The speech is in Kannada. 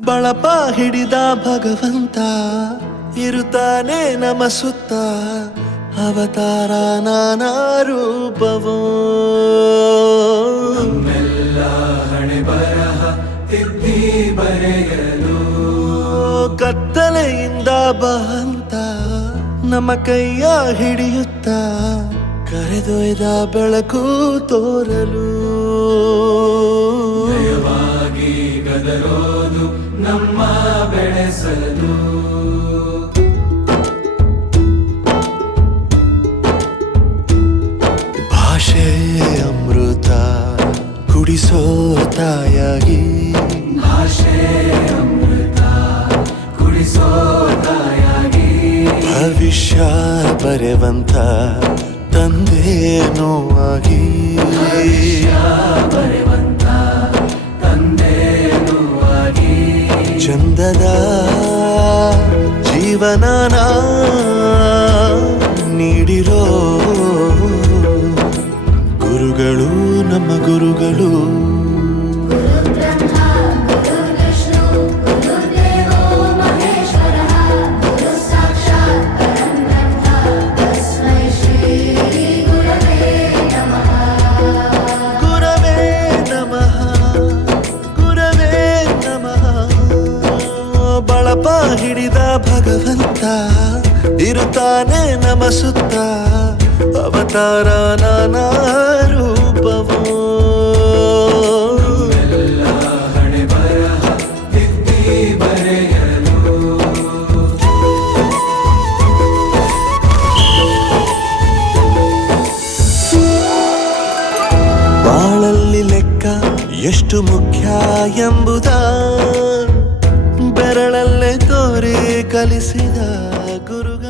ಬಳಪ ಹಿಡಿದ ಭಗವಂತ ಇರುತ್ತಾನೆ ನಮ ಸುತ್ತ ಅವತಾರ ನಾನಾ ರೂಪವೋ ನಮ್ಮೆಲ್ಲ ಹಣೆ ಬರಹ ತಿದ್ದಿ ಬರೆಯಲು ಕತ್ತಲೆಯಿಂದ ಬಂತ ನಮ್ಮ ಕೈಯ ಹಿಡಿಯುತ್ತ ಕರೆದೊಯ್ದ ಬೆಳಕು ತೋರಲು ನಯವಾಗಿ ಗದರೋದು ನಮ್ಮ ಬೆಳೆಸಲು ಭಾಷೆ ಅಮೃತ ಕುಡಿಸೋ ತಾಯಾಗಿ ಭಾಷೆ ಅಮೃತ ಕುಡಿಸೋ ತಾಯಾಗಿ ಭವಿಷ್ಯ ಬರೆವಂತ ತಂದೇನೋ ಆಗಿ ಬರೆವಂತ ತಂದೇನೂ ಆಗಿ ಚಂದದ ಜೀವನನ ನೀಡಿರೋ ಗುರುಗಳು ನಮ್ಮ ಗುರುಗಳು ಗುರವೇ ನಮಃ ಗುರವೇ ನಮಃ ಬಳಪ ಹಿಡಿದ ಭಗವಂತ ಇರುತ್ತಾನೆ ನಮ ಸುತ್ತ ಅವತಾರ ನಾನಾ ರೂಪವೋ ಎಲ್ಲ ಹಣೆ ಬರಹ ತಿದ್ದಿ ಬರೆಯಲು ಬಾಳಲ್ಲಿ ಲೆಕ್ಕ ಎಷ್ಟು ಮುಖ್ಯ ಎಂಬುದ ಬೆರಳಲ್ಲೇ ತೋರಿ ಕಲಿಸಿದ ಗುರುಗಳು